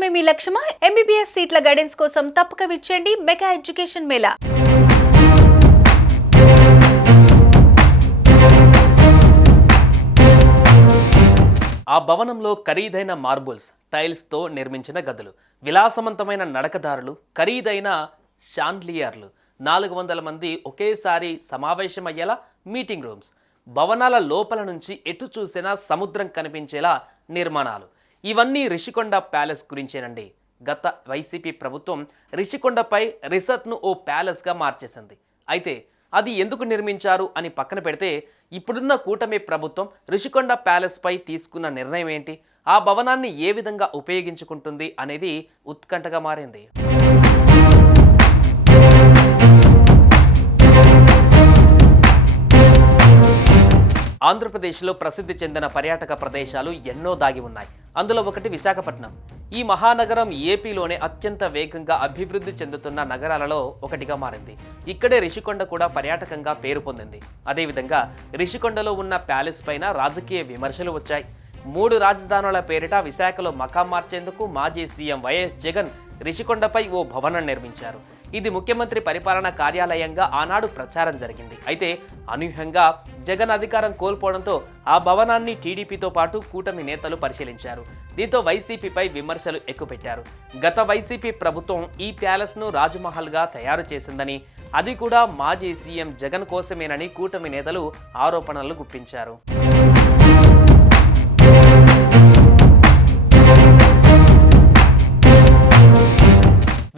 చదువుకోవడమే మీ లక్ష్యమా? MBBS సీట్ల guidance కోసం తప్పక విచ్చేయండి మెగా ఎడ్యుకేషన్ మేళా. ఆ భవనంలో ఖరీదైన మార్బుల్స్, టైల్స్తో నిర్మించిన గదులు, విలాసవంతమైన నడకదారులు, ఖరీదైన షాన్లియర్లు, 400 మంది ఒకేసారి సమావేశమయ్యేలా మీటింగ్ రూమ్స్, భవనాల లోపల నుంచి ఎటు చూసినా సముద్రం కనిపించేలా నిర్మాణాలు. ఇవన్నీ రిషికొండ ప్యాలెస్ గురించేనండి. గత వైసీపీ ప్రభుత్వం రిషికొండపై రిసార్ట్ను ఓ ప్యాలెస్గా మార్చేసింది. అయితే అది ఎందుకు నిర్మించారు అని పక్కన పెడితే, ఇప్పుడున్న కూటమి ప్రభుత్వం రిషికొండ ప్యాలెస్పై తీసుకున్న నిర్ణయం ఏంటి, ఆ భవనాన్ని ఏ విధంగా ఉపయోగించుకుంటుంది అనేది ఉత్కంఠగా మారింది. ఆంధ్రప్రదేశ్లో ప్రసిద్ధి చెందిన పర్యాటక ప్రదేశాలు ఎన్నో దాగి ఉన్నాయి. అందులో ఒకటి విశాఖపట్నం. ఈ మహానగరం ఏపీలోనే అత్యంత వేగంగా అభివృద్ధి చెందుతున్న నగరాలలో ఒకటిగా మారింది. ఇక్కడే రిషికొండ కూడా పర్యాటకంగా పేరు పొందింది. అదేవిధంగా రిషికొండలో ఉన్న ప్యాలెస్ పైన రాజకీయ విమర్శలు వచ్చాయి. 3 రాజధానుల పేరిట విశాఖలో మకాం మార్చేందుకు మాజీ సీఎం వైఎస్ జగన్ రిషికొండపై ఓ భవనం నిర్మించారు. ఇది ముఖ్యమంత్రి పరిపాలనా కార్యాలయంగా ఆనాడు ప్రచారం జరిగింది. అయితే అనూహ్యంగా జగన్ అధికారం కోల్పోవడంతో ఆ భవనాన్ని టీడీపీతో పాటు కూటమి నేతలు పరిశీలించారు. దీంతో వైసీపీపై విమర్శలు ఎక్కుపెట్టారు. గత వైసీపీ ప్రభుత్వం ఈ ప్యాలెస్ను రాజ్మహల్గా తయారు చేసిందని, అది కూడా మాజీ సీఎం జగన్ కోసమేనని కూటమి నేతలు ఆరోపణలు గుప్పించారు.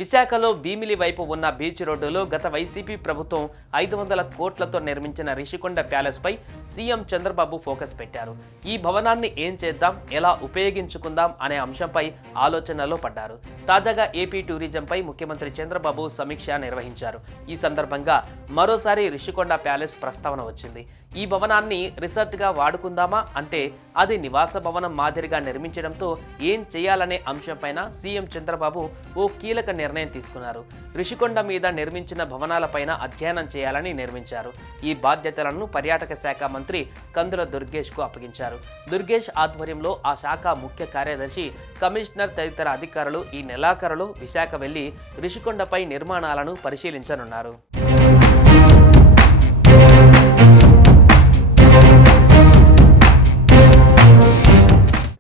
విశాఖలో భీమిలి వైపు ఉన్న బీచ్ రోడ్డులో గత వైసీపీ ప్రభుత్వం 500 కోట్లతో నిర్మించిన రిషికొండ ప్యాలెస్పై సీఎం చంద్రబాబు ఫోకస్ పెట్టారు. ఈ భవనాన్ని ఏం చేద్దాం, ఎలా ఉపయోగించుకుందాం అనే అంశంపై ఆలోచనలో పడ్డారు. తాజాగా ఏపీ టూరిజంపై ముఖ్యమంత్రి చంద్రబాబు సమీక్ష నిర్వహించారు. ఈ సందర్భంగా మరోసారి రిషికొండ ప్యాలెస్ ప్రస్తావన వచ్చింది. ఈ భవనాన్ని రిసార్ట్గా వాడుకుందామా అంటే అది నివాస భవనం మాదిరిగా నిర్మించడంతో ఏం చేయాలనే అంశంపైన సీఎం చంద్రబాబు ఓ కీలక నిర్ణయం తీసుకున్నారు. రిషికొండ మీద నిర్మించిన భవనాలపైన అధ్యయనం చేయాలని నిర్మించారు. ఈ బాధ్యతలను పర్యాటక శాఖ మంత్రి కందుల దుర్గేష్కు అప్పగించారు. దుర్గేష్ ఆధ్వర్యంలో ఆ శాఖ ముఖ్య కార్యదర్శి, కమిషనర్ తదితర అధికారులు ఈ నెలాఖరులో విశాఖ వెళ్లి రిషికొండపై నిర్మాణాలను పరిశీలించనున్నారు.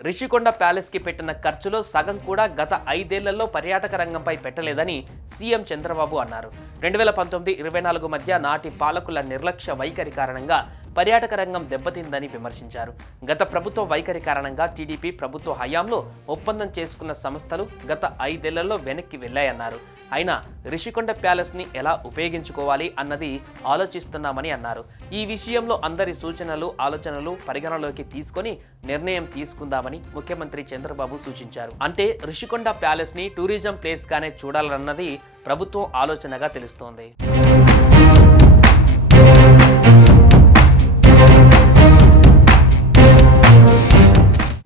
రిషికొండ ప్యాలెస్కి పెట్టిన ఖర్చులో సగం కూడా గత 5 ఏళ్లలో పర్యాటక రంగంపై పెట్టలేదని సీఎం చంద్రబాబు అన్నారు. 2019-24 మధ్య నాటి పాలకుల నిర్లక్ష్య వైఖరి కారణంగా పర్యాటక రంగం దెబ్బతిందని విమర్శించారు. గత ప్రభుత్వ వైఖరి కారణంగా టీడీపీ ప్రభుత్వ హయాంలో ఒప్పందం చేసుకున్న సంస్థలు గత 5 ఏళ్లలో వెనక్కి వెళ్లాయన్నారు. అయినా రిషికొండ ప్యాలెస్ని ఎలా ఉపయోగించుకోవాలి అన్నది ఆలోచిస్తున్నామని అన్నారు. ఈ విషయంలో అందరి సూచనలు, ఆలోచనలు పరిగణలోకి తీసుకొని నిర్ణయం తీసుకుందామని ముఖ్యమంత్రి చంద్రబాబు సూచించారు. అంటే రిషికొండ ప్యాలెస్ని టూరిజం ప్లేస్గానే చూడాలన్నది ప్రభుత్వం ఆలోచనగా తెలుస్తోంది.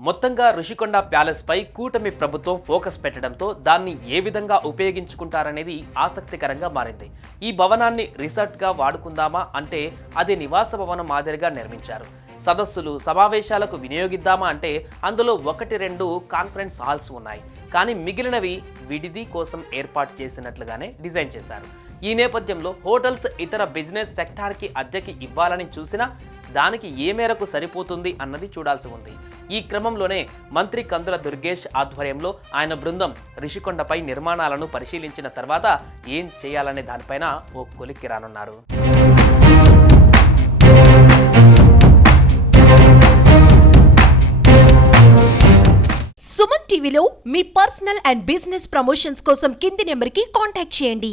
మొత్తంగా రిషికొండ ప్యాలెస్పై కూటమి ప్రభుత్వం ఫోకస్ పెట్టడంతో దాన్ని ఏ విధంగా ఉపయోగించుకుంటారనేది ఆసక్తికరంగా మారింది. ఈ భవనాన్ని రిసార్ట్గా వాడుకుందామా అంటే అది నివాస భవనం మాదిరిగా నిర్మించారు. సదస్సులు, సమావేశాలకు వినియోగిద్దామా అంటే అందులో 1-2 కాన్ఫరెన్స్ హాల్స్ ఉన్నాయి. కానీ మిగిలినవి విడిది కోసం ఏర్పాటు చేసినట్లుగానే డిజైన్ చేశారు. ఈ నేపథ్యంలో హోటల్స్, ఇతర బిజినెస్ సెక్టార్కి అద్దెకి ఇవ్వాలని చూసినా దానికి ఏ మేరకు సరిపోతుంది అన్నది చూడాల్సి ఉంది. ఈ క్రమంలోనే మంత్రి కందుల దుర్గేష్ ఆధ్వర్యంలో ఆయన బృందం రిషికొండపై నిర్మాణాలను పరిశీలించిన తర్వాత ఏం చేయాలనే దానిపైన ఓ కొలిక్కి రానున్నారు. సుమన్ టీవీలో మీ పర్సనల్ అండ్ బిజినెస్ ప్రమోషన్స్ కోసం కింది నెంబర్కి కాంటాక్ట్ చేయండి.